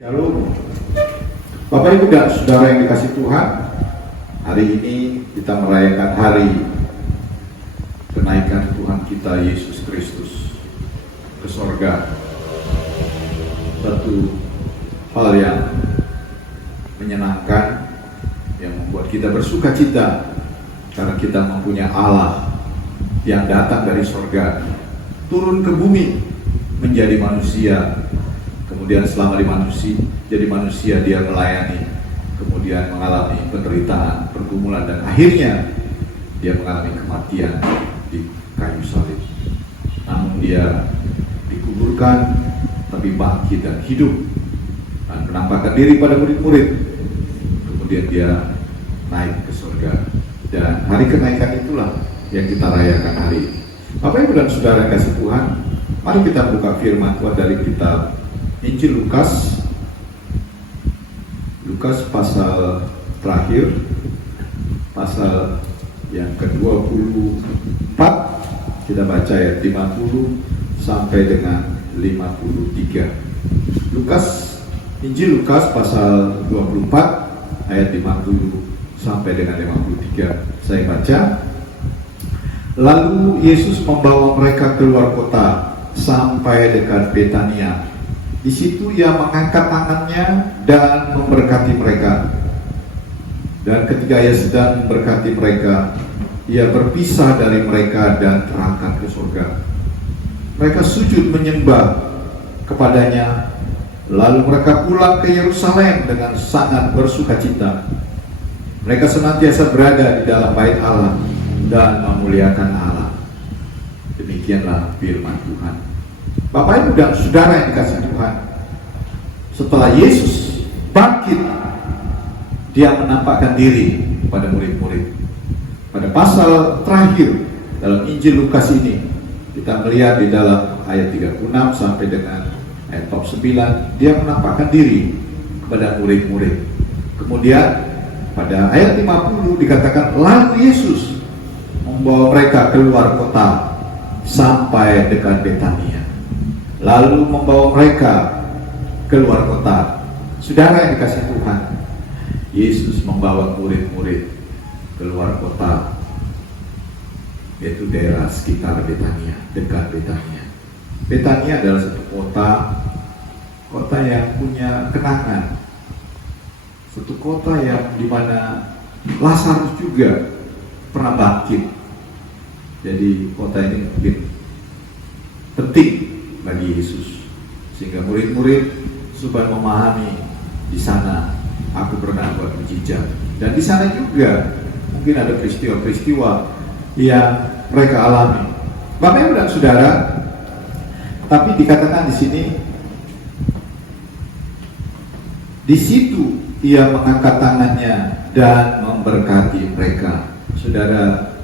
Shalom, Bapak Ibu dan Saudara yang dikasih Tuhan. Hari ini kita merayakan hari kenaikan Tuhan kita Yesus Kristus ke sorga. Satu hal yang menyenangkan, yang membuat kita bersuka cita, karena kita mempunyai Allah yang datang dari sorga, turun ke bumi menjadi manusia. Kemudian selama jadi manusia dia melayani, kemudian mengalami penderitaan, pergumulan, dan akhirnya dia mengalami kematian di kayu salib. Namun dia dikuburkan, tapi bangkit dan hidup dan menampakkan diri pada murid-murid. Kemudian dia naik ke surga, dan hari kenaikan itulah yang kita rayakan hari ini. Bapak Ibu dan Saudara yang kasih Tuhan, mari kita buka firman Tuhan dari kitab Injil Lukas pasal terakhir, pasal yang ke-24. Kita baca ayat 50 sampai dengan 53. Injil Lukas pasal 24 ayat 50 sampai dengan 53. Saya baca. Lalu Yesus membawa mereka keluar kota sampai dekat Betania. Di situ ia mengangkat tangannya dan memberkati mereka. Dan ketika ia sedang memberkati mereka, ia berpisah dari mereka dan terangkat ke surga. Mereka sujud menyembah kepadanya. Lalu mereka pulang ke Yerusalem dengan sangat bersukacita. Mereka senantiasa berada di dalam bait Allah dan memuliakan Allah. Demikianlah firman Tuhan. Bapak Ibu dan Saudara yang dikasih Tuhan, setelah Yesus bangkit, dia menampakkan diri pada murid-murid. Pada pasal terakhir dalam Injil Lukas ini, kita melihat di dalam ayat 36 sampai dengan ayat 9, dia menampakkan diri kepada murid-murid. Kemudian pada ayat 50 dikatakan, lalu Yesus membawa mereka keluar kota sampai dekat Betania. Lalu membawa mereka keluar kota. Saudara yang dikasih Tuhan, Yesus membawa murid-murid keluar kota, yaitu daerah sekitar Betania, dekat Betania. Betania adalah satu kota yang punya kenangan, satu kota yang dimana Lazarus juga pernah bangkit. Jadi kota ini mungkin penting bagi Yesus, sehingga murid-murid supaya memahami, di sana aku pernah buat mujizat, dan di sana juga mungkin ada peristiwa-peristiwa yang mereka alami. Bapak Ibu dan Saudara, tapi dikatakan di sini, di situ ia mengangkat tangannya dan memberkati mereka. Saudara,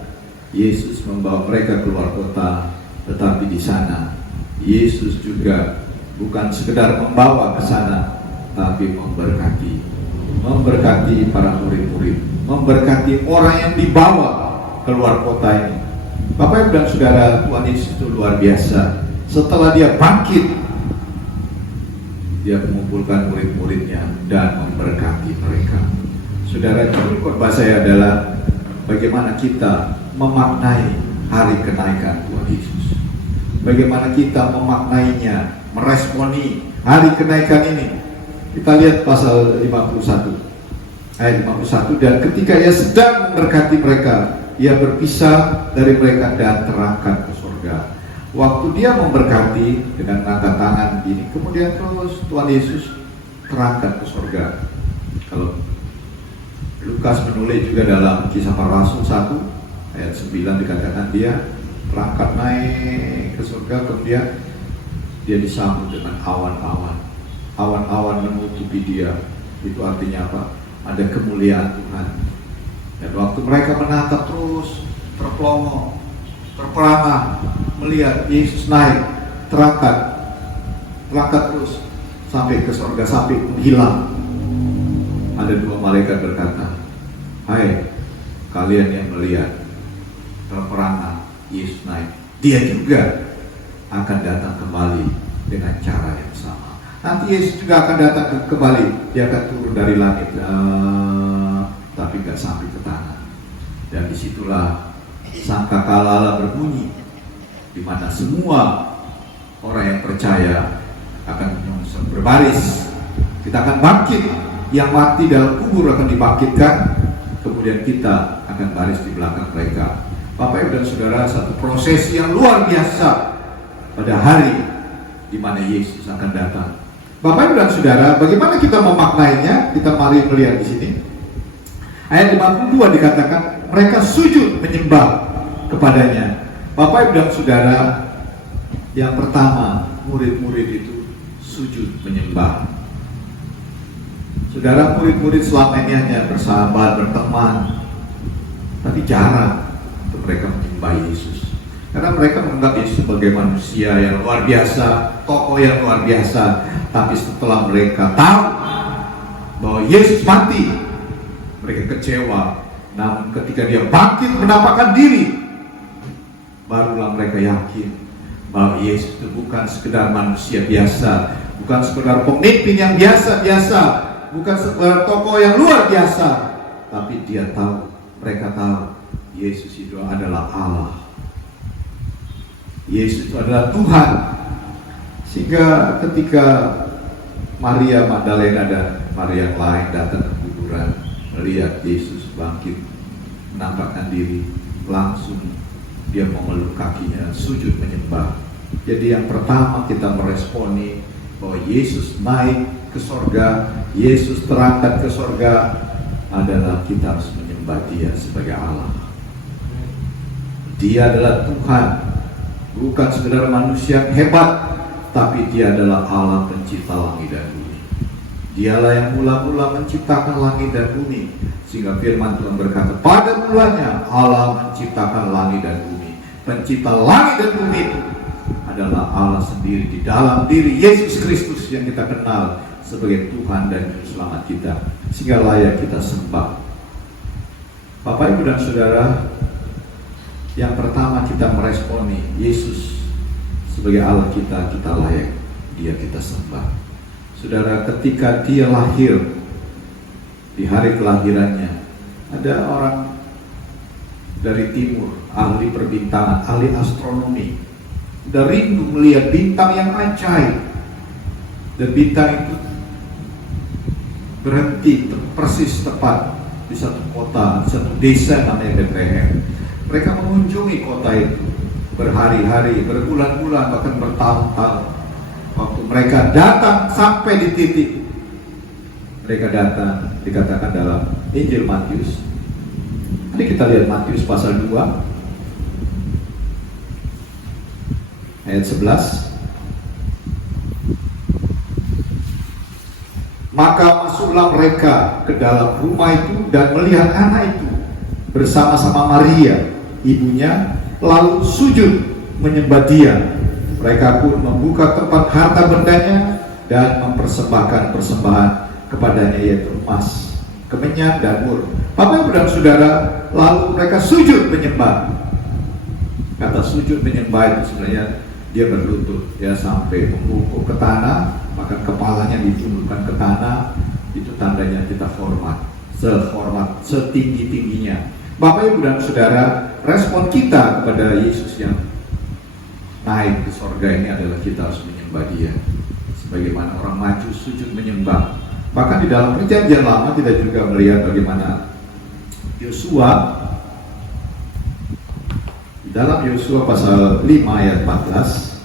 Yesus membawa mereka keluar kota, tetapi di sana Yesus juga bukan sekedar membawa ke sana, tapi memberkati para murid-murid, memberkati orang yang dibawa keluar kota ini. Bapak Ibu dan Saudara, Tuhan Yesus itu luar biasa. Setelah dia bangkit, dia mengumpulkan murid-muridnya dan memberkati mereka. Saudara, jadi khotbah saya adalah bagaimana kita memaknai hari kenaikan Tuhan Yesus. Bagaimana kita memaknainya, meresponi hari kenaikan ini. Kita lihat pasal 51, ayat 51. Dan ketika ia sedang memberkati mereka, ia berpisah dari mereka dan terangkat ke surga. Waktu dia memberkati dengan angkat tangan ini, kemudian terus Tuhan Yesus terangkat ke surga. Kalau Lukas menulis juga dalam Kisah Para Rasul 1 ayat 9 dikatakan dia terangkat naik ke surga, kemudian dia disambut dengan awan-awan. Awan-awan menutupi dia. Itu artinya apa? Ada kemuliaan Tuhan. Dan waktu mereka menatap terus, terpelongo, terperangah melihat Yesus naik, terangkat terus sampai ke surga, sampai menghilang. Ada dua malaikat berkata, hai kalian yang melihat terperangah Yesus naik, dia juga akan datang kembali dengan cara yang sama. Nanti Yesus juga akan datang kembali, dia akan turun dari langit, tapi nggak sampai ke tanah. Dan disitulah sangkakala berbunyi, di mana semua orang yang percaya akan berbaris. Kita akan bangkit, yang mati dalam kubur akan dibangkitkan, kemudian kita akan baris di belakang mereka. Bapak Ibu dan Saudara, satu prosesi yang luar biasa pada hari di mana Yesus akan datang. Bapak Ibu dan Saudara, bagaimana kita memaknainya? Kita mari melihat di sini. Ayat 52 dikatakan mereka sujud menyembah kepadanya. Bapak Ibu dan Saudara, yang pertama murid-murid itu sujud menyembah. Saudara, murid-murid selama ini hanya bersahabat, berteman, tapi jarang untuk mereka menyembah Yesus. Karena mereka menganggap Yesus sebagai manusia yang luar biasa, tokoh yang luar biasa. Tapi setelah mereka tahu bahwa Yesus mati, mereka kecewa. Namun ketika dia bangkit menampakkan diri, barulah mereka yakin bahwa Yesus itu bukan sekedar manusia biasa, bukan sekedar pemimpin yang biasa-biasa, bukan sekedar tokoh yang luar biasa, tapi dia tahu, mereka tahu Yesus itu adalah Allah. Yesus itu adalah Tuhan. Sehingga ketika Maria Magdalena dan Maria yang lain datang ke kuburan, melihat Yesus bangkit, menampakkan diri, langsung dia memeluk kakinya, sujud menyembah. Jadi yang pertama kita meresponi bahwa Yesus naik ke sorga, Yesus terangkat ke sorga, adalah kita harus menyembah dia sebagai Allah. Dia adalah Tuhan, bukan sekedar manusia hebat, tapi dia adalah Allah pencipta langit dan bumi. Dialah yang mula-mula menciptakan langit dan bumi. Sehingga firman Tuhan berkata, pada mulanya Allah menciptakan langit dan bumi. Pencipta langit dan bumi itu adalah Allah sendiri di dalam diri Yesus Kristus yang kita kenal sebagai Tuhan dan Juru Selamat kita. Sehingga layak kita sembah. Bapak Ibu dan Saudara, yang pertama kita meresponi Yesus sebagai Allah kita, kita layak dia kita sembah. Saudara, ketika dia lahir, di hari kelahirannya, ada orang dari timur, ahli perbintangan, ahli astronomi, udah rindu melihat bintang yang ajaib. Dan bintang itu berhenti persis tepat di satu kota, di satu desa namanya Bethlehem. Mereka mengunjungi kota itu berhari-hari, berbulan-bulan, bahkan bertahun-tahun. Waktu mereka datang sampai di titik, mereka datang, dikatakan dalam Injil Matius. Mari kita lihat Matius pasal 2 ayat 11. Maka masuklah mereka ke dalam rumah itu dan melihat anak itu bersama-sama Maria, ibunya, lalu sujud menyembah dia. Mereka pun membuka tempat harta bendanya dan mempersembahkan persembahan kepadanya, yaitu emas, kemenyan, dan mur. Bapak Ibu dan Saudara, lalu mereka sujud menyembah. Kata sujud menyembah itu sebenarnya dia berlutut, dia sampai membungkuk ke tanah, maka kepalanya ditundukkan ke tanah. Itu tandanya kita hormat, sehormat, setinggi-tingginya. Bapak Ibu dan Saudara, respon kita kepada Yesus yang naik ke sorga ini adalah kita harus menyembah dia. Sebagaimana orang maju sujud menyembah. Bahkan di dalam perjanjian lama kita juga melihat bagaimana Yosua, di dalam Yosua pasal 5 ayat 14,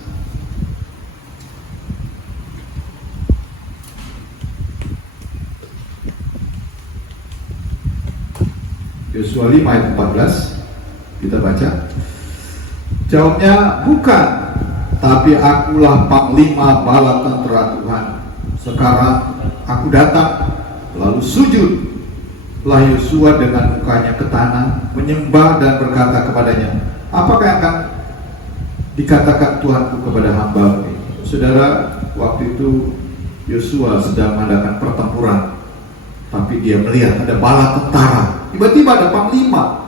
Yosua 5 ayat 14, kita baca. Jawabnya, bukan, tapi akulah panglima bala tentera Tuhan. Sekarang aku datang, lalu sujud. Lah Yosua dengan mukanya ke tanah, menyembah dan berkata kepadanya, apakah yang akan dikatakan Tuhanku kepada hamba-Mu ini? Saudara, waktu itu Yosua sedang mengadakan pertempuran, tapi dia melihat ada bala tentara. Tiba-tiba ada panglima,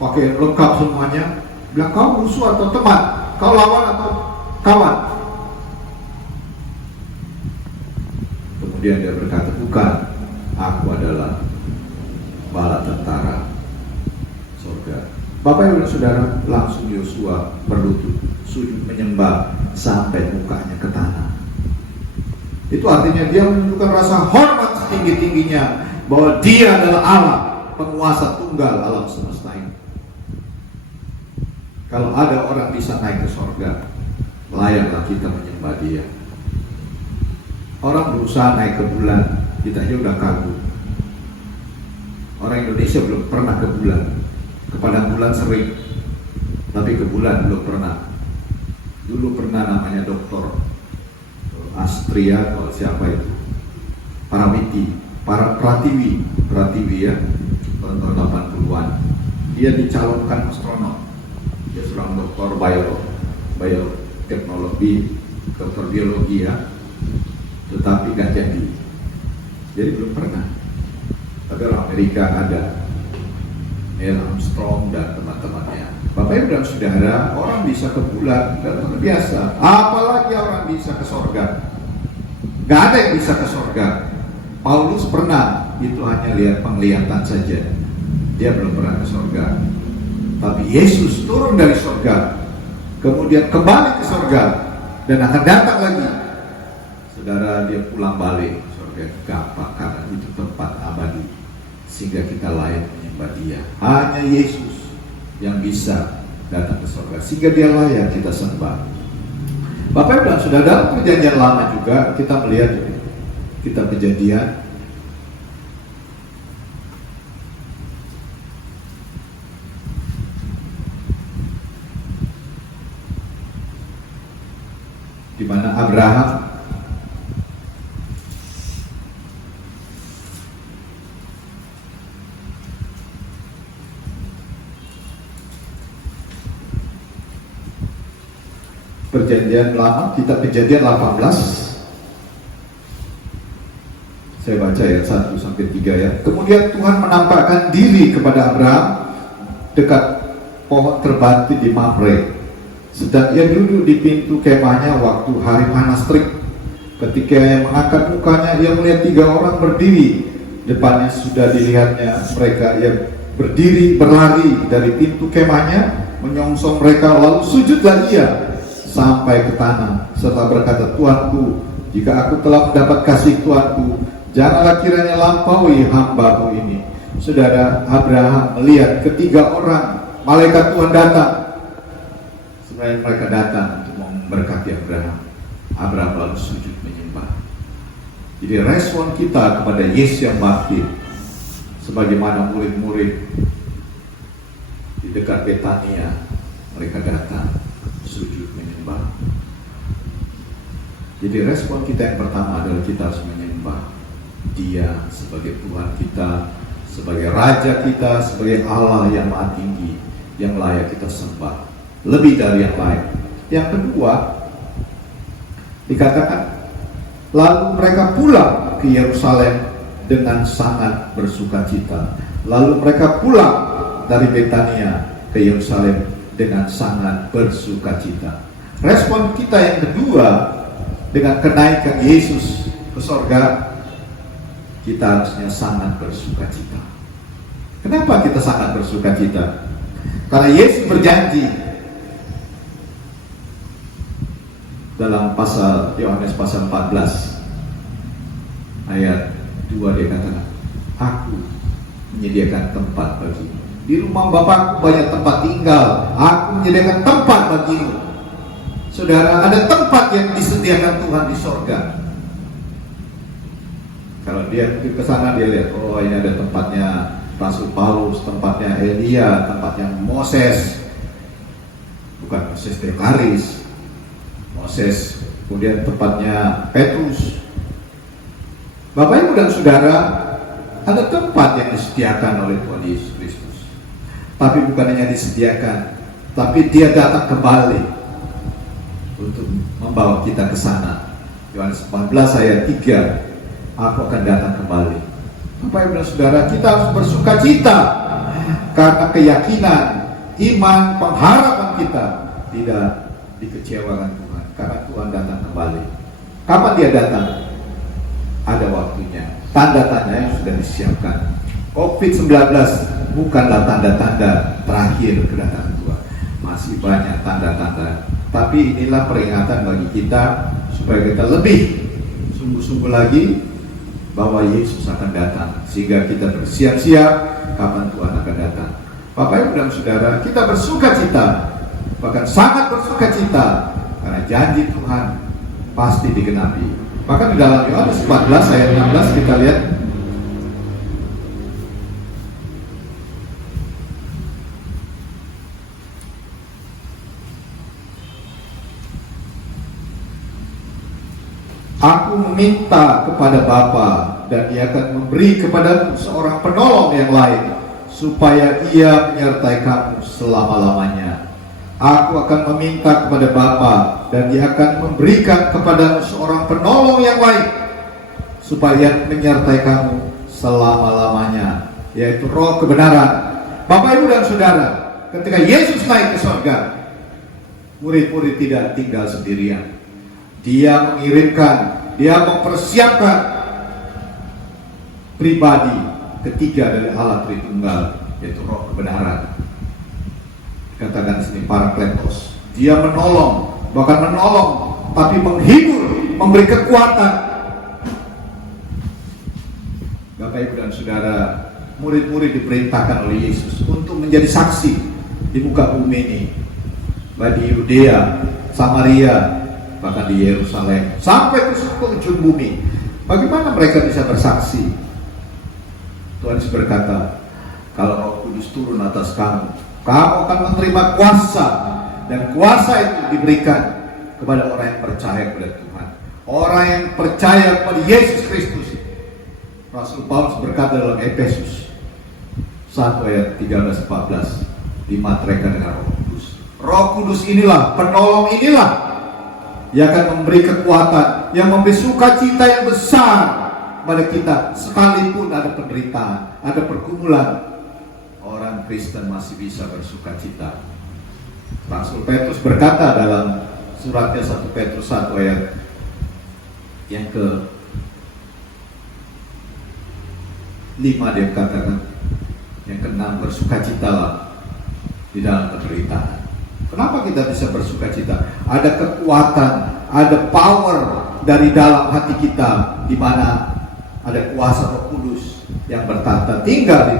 pakai lengkap semuanya, bilang, kau musuh atau teman? Kau lawan atau kawan? Kemudian dia berkata, bukan, aku adalah bala tentara surga. Bapak Ibu dan Saudara, langsung Yosua berlutut, sujud menyembah sampai mukanya ke tanah. Itu artinya dia menunjukkan rasa hormat setinggi-tingginya bahwa dia adalah Allah, penguasa tunggal alam semesta ini. Kalau ada orang bisa naik ke surga, layaklah kita menyembah dia. Orang berusaha naik ke bulan, kita aja udah kagum. Orang Indonesia belum pernah ke bulan. Kepada bulan sering, tapi ke bulan belum pernah. Dulu pernah namanya Doktor Astria atau siapa itu, Pratiwi ya, tahun 80-an. Dia dicalonkan astronot. Dia seorang doktor bioteknologi, dokter biologi ya, tetapi gak jadi. Jadi belum pernah. Tapi orang Amerika ada, Neil Armstrong dan teman-temannya. Bapak Ibu dan Saudara, orang bisa ke bulan dan luar biasa. Apalagi orang bisa ke sorga. Gak ada yang bisa ke sorga. Paulus pernah, itu hanya lihat penglihatan saja. Dia belum pernah ke sorga. Tapi Yesus turun dari sorga, kemudian kembali ke sorga, dan akan datang lagi. Saudara, dia pulang balik ke sorga. Gampang, karena itu tempat abadi, sehingga kita layak menyembah dia. Hanya Yesus yang bisa datang ke sorga, sehingga dia layak kita sembah. Bapak Ibu dan Saudara, dalam perjanjian lama juga kita melihat kitab Kejadian di mana Abraham Perjanjian lama, kitab Kejadian 18. Saya baca ayat 1 sampai 3 ya. Kemudian Tuhan menampakkan diri kepada Abraham dekat pohon terbati di Mamre. Sedang ia duduk di pintu kemahnya waktu hari panas terik. Ketika ia mengangkat mukanya, ia melihat 3 orang berdiri. Depannya sudah dilihatnya mereka. Ia berdiri berlari dari pintu kemahnya, menyongsong mereka, lalu sujudlah ia sampai ke tanah serta berkata, Tuanku, jika aku telah mendapat kasih Tuanku, janganlah kiranya lampaui hamba-Mu ini. Saudara, Abraham melihat ketiga orang malaikat Tuhan datang. Sebenarnya mereka datang untuk memberkati Abraham. Abraham lalu sujud menyembah. Jadi respon kita kepada Yesus yang bangkit, sebagaimana murid-murid di dekat Betania, mereka datang sujud menyembah. Jadi respon kita yang pertama adalah kita harus menyembah Dia sebagai Tuhan kita, sebagai Raja kita, sebagai Allah yang maha tinggi, yang layak kita sembah, lebih dari yang lain. Yang kedua, dikatakan lalu mereka pulang ke Yerusalem dengan sangat bersukacita. Lalu mereka pulang dari Betania ke Yerusalem dengan sangat bersukacita. Respon kita yang kedua dengan kenaikan Yesus ke sorga, kita harusnya sangat bersukacita. Kenapa kita sangat bersukacita? Karena Yesus berjanji dalam pasal Yohanes pasal 14 ayat 2, dia katakan, aku menyediakan tempat bagimu. Di rumah Bapakku banyak tempat tinggal, aku menyediakan tempat bagimu. Saudara, ada tempat yang disediakan Tuhan di sorga. Kalau dia ke sana, dia lihat, oh ini ada tempatnya Rasul Paulus, tempatnya Elia, tempatnya Moses. Bukan Moses Dekaris, Moses, kemudian tempatnya Petrus. Bapak Ibu dan Saudara, ada tempat yang disediakan oleh Tuhan Yesus Kristus. Tapi bukan hanya disediakan, tapi dia datang kembali untuk membawa kita ke sana. Yohanes 14 ayat 3, aku akan datang kembali. Bapak Ibu dan Saudara, kita harus bersukacita karena keyakinan, iman, pengharapan kita tidak dikecewakan Tuhan, karena Tuhan datang kembali. Kapan dia datang? ada waktunya. Tanda-tanda yang sudah disiapkan. COVID-19 bukanlah tanda-tanda terakhir kedatangan Tuhan. Masih banyak tanda-tanda. Tapi inilah peringatan bagi kita supaya kita lebih sungguh-sungguh lagi bahwa Yesus akan datang, sehingga kita bersiap-siap kapan Tuhan akan datang. Bapak Ibu dan Saudara, kita bersuka cita, bahkan sangat bersuka cita, karena janji Tuhan pasti digenapi. Maka di dalam Yohanes 14 ayat 16 kita lihat, Aku meminta kepada Bapa, dan Ia akan memberi kepadamu seorang penolong yang lain, supaya Ia menyertai kamu selama-lamanya. Aku akan meminta kepada Bapa, dan Dia akan memberikan kepadamu seorang penolong yang lain, supaya Ia menyertai kamu selama-lamanya, yaitu Roh kebenaran. Bapak, Ibu, dan Saudara, ketika Yesus naik ke surga, murid-murid tidak tinggal sendirian. Dia mengirimkan, dia mempersiapkan pribadi ketiga dari Allah Tritunggal, yaitu Roh kebenaran. Katakan di sini Parakletos. Dia menolong, bahkan menolong, tapi menghibur, memberi kekuatan. Bapak, Ibu, dan Saudara, murid-murid diperintahkan oleh Yesus untuk menjadi saksi di muka bumi ini, baik di Yudea, Samaria, bahkan di Yerusalem, sampai ke ujung bumi. Bagaimana mereka bisa bersaksi? Tuhan Yesus berkata, kalau Roh Kudus turun atas kamu, kamu akan menerima kuasa, dan kuasa itu diberikan kepada orang yang percaya kepada Tuhan, orang yang percaya kepada Yesus Kristus. Rasul Paulus berkata dalam Efesus 1 ayat 13-14, dimateraikan dengan Roh Kudus. Roh Kudus inilah, penolong inilah, Ia akan memberi kekuatan, yang memberi sukacita yang besar pada kita, sekalipun ada penderitaan, ada pergumulan. Orang Kristen masih bisa bersukacita. Rasul Petrus berkata dalam suratnya 1 Petrus 1 ayat yang ke-5, dia katakan, yang ke-6, bersukacitalah di dalam penderitaan. Kenapa kita bisa bersukacita? Ada kekuatan, ada power dari dalam hati kita, di mana ada kuasa Roh Kudus yang bertata tinggal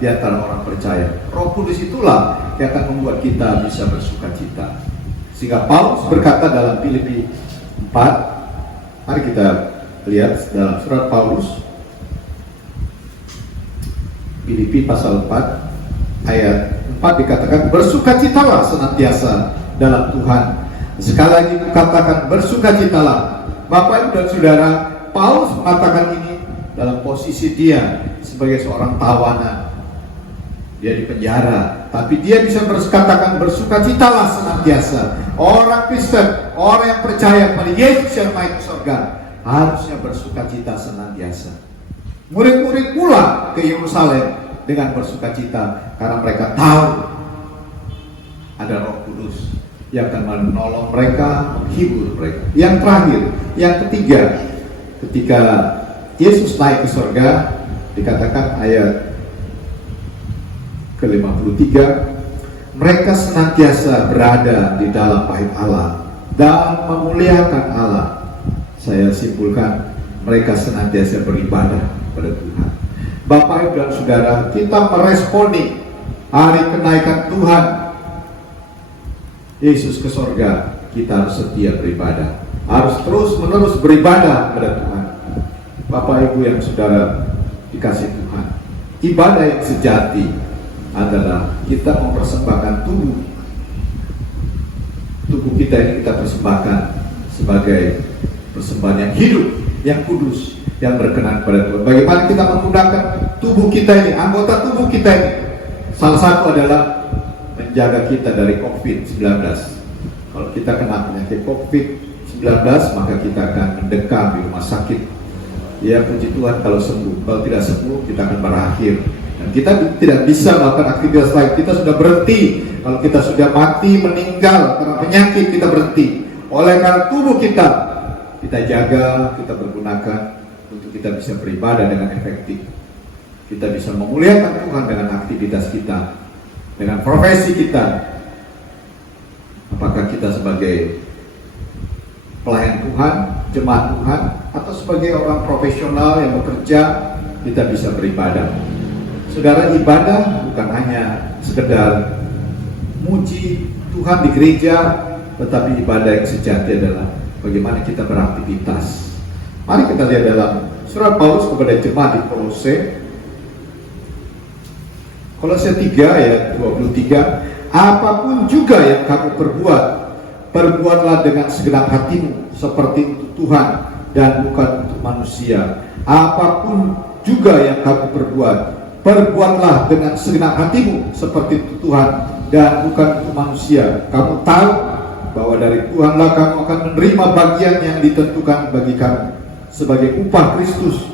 di antara orang percaya. Roh Kudus itulah yang akan membuat kita bisa bersukacita. Sehingga Paulus berkata dalam Filipi 4, mari kita lihat dalam surat Paulus, Filipi pasal 4 ayat 4 dikatakan, bersukacitalah senantiasa dalam Tuhan. Sekali lagi katakan, bersukacitalah. Bapak, Ibu, dan Saudara, Paulus mengatakan ini dalam posisi dia sebagai seorang tawanan. Dia di penjara, tapi dia bisa berkatakan, bersukacitalah senantiasa. Orang Kristen, orang yang percaya pada Yesus yang naik ke surga, harusnya bersukacita senantiasa. Murid-murid pulang ke Yerusalem dengan bersukacita, karena mereka tahu ada Roh Kudus yang akan menolong mereka, menghibur mereka. Yang terakhir, yang ketiga, ketika Yesus naik ke surga, dikatakan ayat ke-53, mereka senantiasa berada di dalam bait Allah dan memuliakan Allah. Saya simpulkan, mereka senantiasa beribadah pada Tuhan. Bapak, Ibu, dan Saudara, kita meresponi hari kenaikan Tuhan Yesus ke surga. Kita harus setia beribadah, harus terus menerus beribadah pada Tuhan. Bapak, Ibu, yang Saudara dikasih Tuhan, ibadah yang sejati adalah kita mempersembahkan tubuh kita ini, kita persembahkan sebagai persembahan yang hidup, yang kudus, yang berkenan pada Tuhan. Bagaimana kita menggunakan tubuh kita ini, anggota tubuh kita ini? Salah satu adalah menjaga kita dari COVID-19. Kalau kita kena penyakit COVID-19, maka kita akan mendekam di rumah sakit. Ya, puji Tuhan kalau sembuh. Kalau tidak sembuh, kita akan berakhir. Dan kita tidak bisa melakukan aktivitas lain. Kita sudah berhenti. Kalau kita sudah mati, meninggal karena penyakit, kita berhenti. Oleh karena tubuh kita jaga, kita pergunakan untuk kita bisa beribadah dengan efektif. Kita bisa memuliakan Tuhan dengan aktivitas kita, dengan profesi kita. Apakah kita sebagai pelayan Tuhan, jemaat Tuhan, atau sebagai orang profesional yang bekerja, kita bisa beribadah. Saudara, ibadah bukan hanya sekedar muji Tuhan di gereja, tetapi ibadah yang sejati adalah bagaimana kita beraktivitas. Mari kita lihat dalam surat Paulus kepada jemaat di Kolose. Kolose 3 ayat 23, apapun juga yang kamu perbuat, perbuatlah dengan segenap hatimu seperti untuk Tuhan dan bukan untuk manusia. Apapun juga yang kamu perbuat, perbuatlah dengan segenap hatimu seperti untuk Tuhan dan bukan untuk manusia. Kamu tahu bahwa dari Tuhanlah kamu akan menerima bagian yang ditentukan bagi kamu sebagai upah Kristus.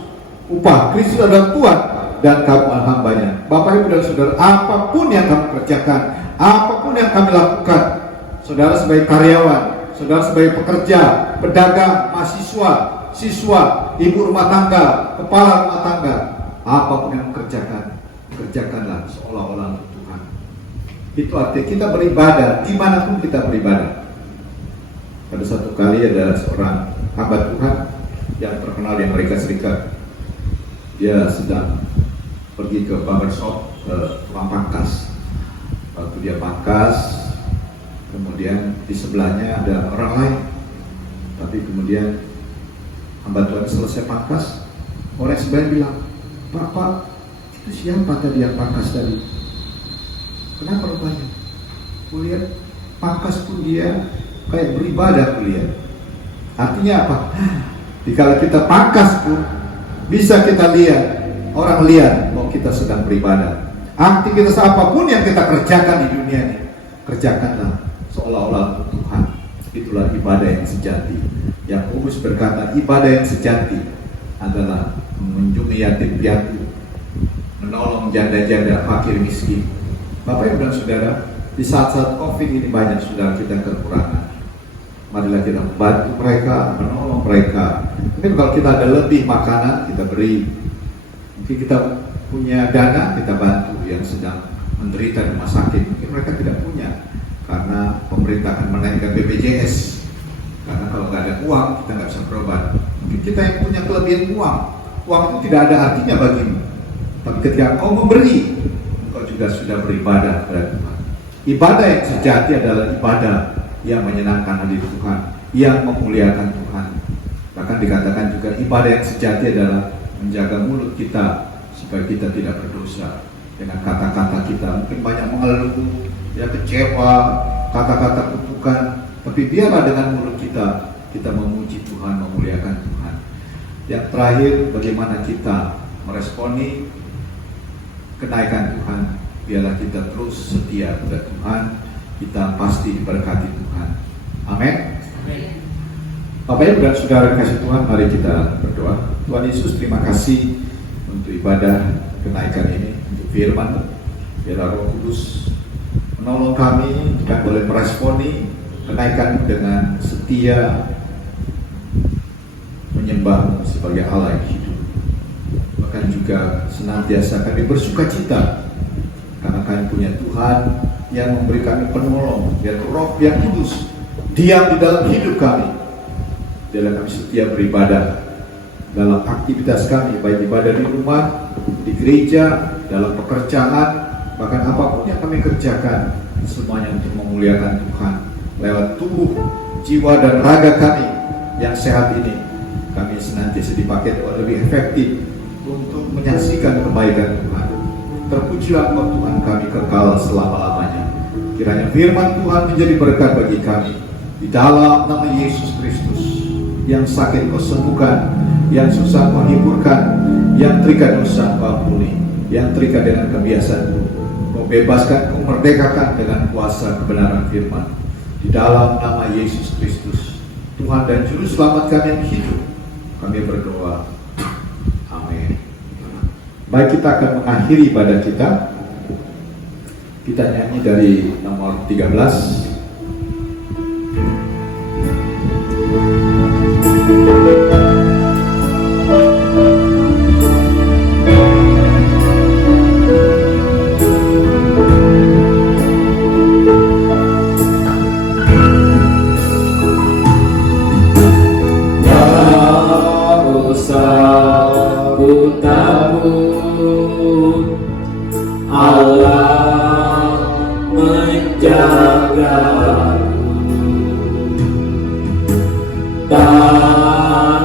Upah Kristus adalah Tuhan dan kamu hambanya. Bapak, Ibu, dan Saudara, apapun yang kamu kerjakan, apapun yang kami lakukan, saudara sebagai karyawan, saudara sebagai pekerja, pedagang, mahasiswa, siswa, ibu rumah tangga, kepala rumah tangga, apapun yang kerjakan, kerjakanlah seolah-olah untuk Tuhan. Itu artinya kita beribadah dimanapun kita beribadah. Pada satu kali ada seorang hamba Tuhan yang terkenal di Amerika Serikat. Dia sedang pergi ke barbershop, ke tukang pangkas. Waktu dia pangkas, kemudian di sebelahnya ada orang lain. Tapi kemudian hamba Tuhan selesai pangkas, orang sebelah bilang, Pak, itu siapa tadi yang pangkas tadi? Kenapa rupanya? Kulihat pangkas pun dia kayak beribadah kulihat. Artinya apa? Jika kita pangkas pun bisa kita lihat, orang lihat bahwa kita sedang beribadah. Aktivitas apapun yang kita kerjakan di dunia ini, kerjakanlah seolah-olah untuk Tuhan. Itulah ibadah yang sejati. Yang Paulus berkata, ibadah yang sejati adalah mengunjungi yatim piatu, menolong janda-janda, fakir miskin. Bapak, Ibu, dan Saudara, di saat-saat COVID ini banyak saudara kita kekurangan. Marilah kita membantu mereka, menolong mereka. Mungkin kalau kita ada lebih makanan, kita beri. Mungkin kita punya dana, kita bantu yang sedang menderita di rumah sakit. Mungkin mereka tidak punya, karena pemerintah akan menaikkan BPJS. Karena kalau nggak ada uang, kita nggak bisa berobat. Mungkin kita yang punya kelebihan uang itu tidak ada artinya bagimu. Tapi ketika kau memberi, kau juga sudah beribadah kepada Tuhan. Ibadah yang sejati adalah ibadah yang menyenangkan hati Tuhan, yang memuliakan Tuhan. Bahkan dikatakan juga ibadah yang sejati adalah menjaga mulut kita supaya kita tidak berdosa dengan kata-kata kita. Mungkin banyak mengeluh, ya kecewa, kata-kata kutukan, tapi biarlah dengan mulut kita memuji Tuhan, memuliakan Tuhan. Yang terakhir, bagaimana kita meresponi kenaikan Tuhan. Biarlah kita terus setia kepada Tuhan, kita pasti diberkati Tuhan. Amin. Bapak, Ibu, dan Saudara kasih Tuhan, mari kita berdoa. Tuhan Yesus, terima kasih untuk ibadah kenaikan ini, untuk firman. Biarlah Roh Kudus menolong kami, kita boleh meresponi kenaikan dengan setia menyembah sebagai Allah yang hidup. Bahkan juga senantiasa kami bersuka cita karena kami punya Tuhan yang memberi kami penolong. Biar Roh yang Kudus diam di dalam hidup kami. Biarlah kami setia beribadah dalam aktivitas kami, baik ibadah di rumah, di gereja, dalam pekerjaan, bahkan apapun yang kami kerjakan, semuanya untuk memuliakan Tuhan. Lewat tubuh, jiwa, dan raga kami yang sehat ini, kami senantiasa dipakai lebih efektif untuk menyaksikan kebaikan Tuhan. Terpujilah Engkau Tuhan, kami kekal selama-lamanya. Kiranya firman Tuhan menjadi berkat bagi kami. Di dalam nama Yesus Kristus, yang sakit Kau sembuhkan, yang susah Kau hiburkan, yang terikat dosa Kau ampuni, yang terikat dengan kebiasaan Kau bebaskan, Kau merdekakan dengan kuasa kebenaran firman. Di dalam nama Yesus Kristus, Tuhan dan Juru Selamat kami yang hidup, kami berdoa. Amin. Baik, kita akan mengakhiri ibadah kita. Kita nyanyi dari nomor 13.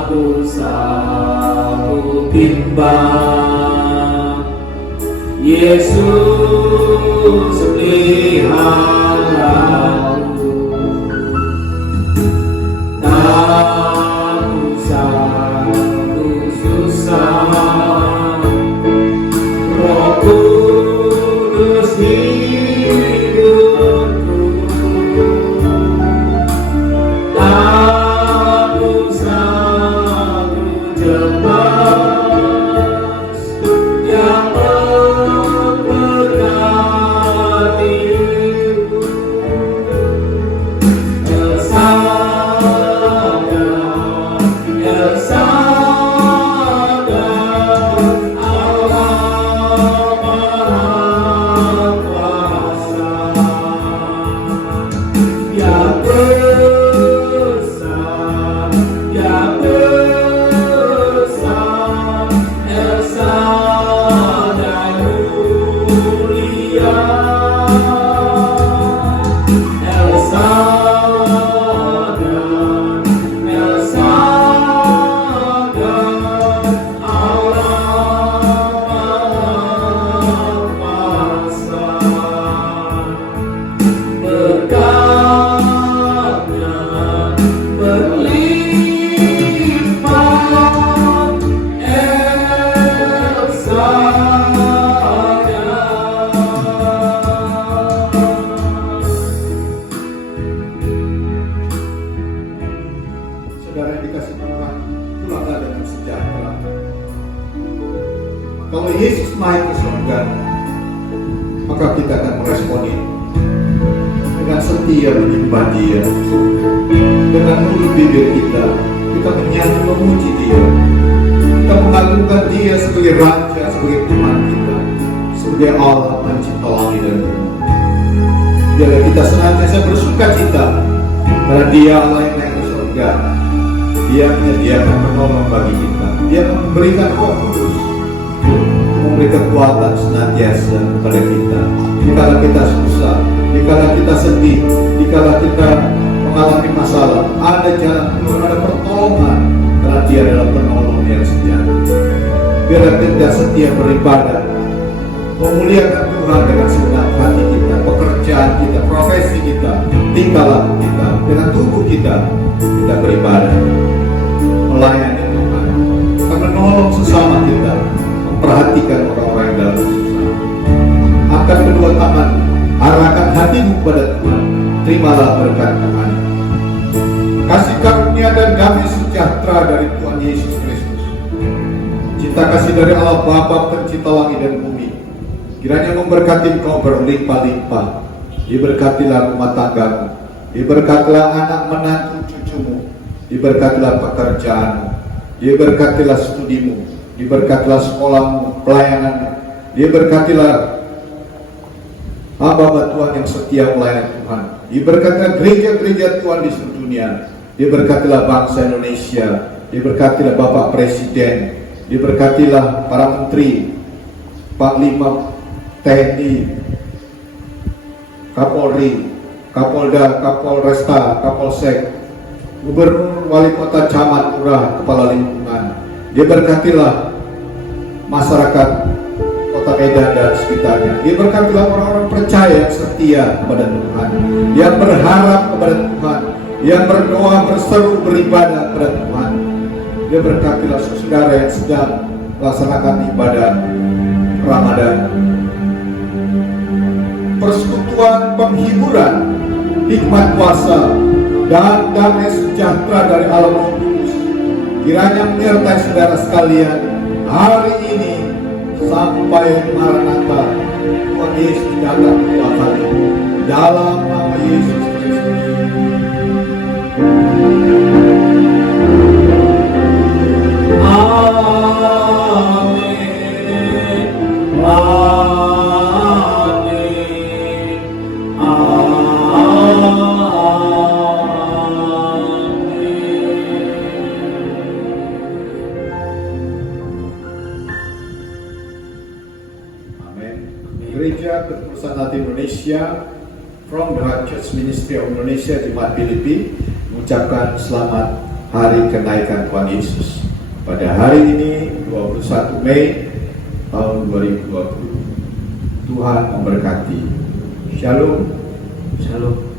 Aku sanggup bimbang, Yesus peliharaku. Tak usah susah, Roh Kudus hidupku. Tak usah cemas, yang memberkatiku. Saudara yang dikasih Tuhan, pulanglah dengan sejahtera. Kalau Yesus naik ke surga, maka kita akan meresponi dengan setia menyembah Dia. Dengan mulut bibir kita menyanyi memuji Dia. Kita mengagungkan Dia sebagai Raja, sebagai Tuhan kita, sebagai Allah pencipta langit dan bumi. Biarlah kita senantiasa bersuka cita karena Dia Allah yang naik ke surga. Dia menyediakan penolong bagi kita. Dia memberikan Roh Kudus, memberi kekuatan senantiasa kepada kita. Dikala kita susah, dikala kita sedih, dikala kita mengalami masalah, ada jalan keluar, ada pertolongan, karena Dia adalah penolong yang sejati. Biarlah kita setia beribadah, memuliakan Tuhan dengan segenap hati kita, pekerjaan kita, profesi kita, tingkah laku kita, dengan tubuh kita beribadah, melayani Tuhan, kita menolong sesama kita, memperhatikan orang-orang yang dalam susah. Angkat kedua tangan, arahkan hatimu kepada Tuhan, terimalah berkat Tuhan. Kasih karunia dan damai sejahtera dari Tuhan Yesus Kristus, cinta kasih dari Allah Bapa pencipta langit dan bumi, kiranya memberkati engkau berlimpah-limpah. Diberkatilah rumah tanggamu, diberkatilah anak menantu cucumu, diberkatilah pekerjaanmu, diberkatilah studimu, diberkatilah sekolahmu, pelayananmu, diberkatilah hamba Tuhan yang setia melayani Tuhan, diberkatilah gereja-gereja Tuhan di seluruh dunia, diberkatilah bangsa Indonesia, diberkatilah Bapak Presiden, diberkatilah para menteri, Panglima TNI, Kapolri, Kapolda, Kapolresta, Kapolsek, Gubernur, Wali Kota, Camat, Lurah, Kepala Lingkungan. Diberkatilah masyarakat Kota Medan dan sekitarnya. Diberkatilah orang-orang percaya yang setia kepada Tuhan, yang berharap kepada Tuhan, yang berdoa, berseru, beribadah kepada Tuhan. Diberkatilah saudara yang sedang melaksanakan ibadah Ramadan. Persekutuan penghiburan, hikmat puasa, dan damai sejahtera dari Allah Roh Kudus kiranya menyertai saudara sekalian hari ini sampai Maranatha, Tuhan Yesus datang kedua kali, dalam nama Yesus Kristus. Gereja Ketulusan Hati Indonesia from the Church Ministry of Indonesia Jemaat Filipi mengucapkan selamat hari kenaikan Tuhan Yesus pada hari ini 21 Mei tahun 2020. Tuhan memberkati. Shalom. Shalom.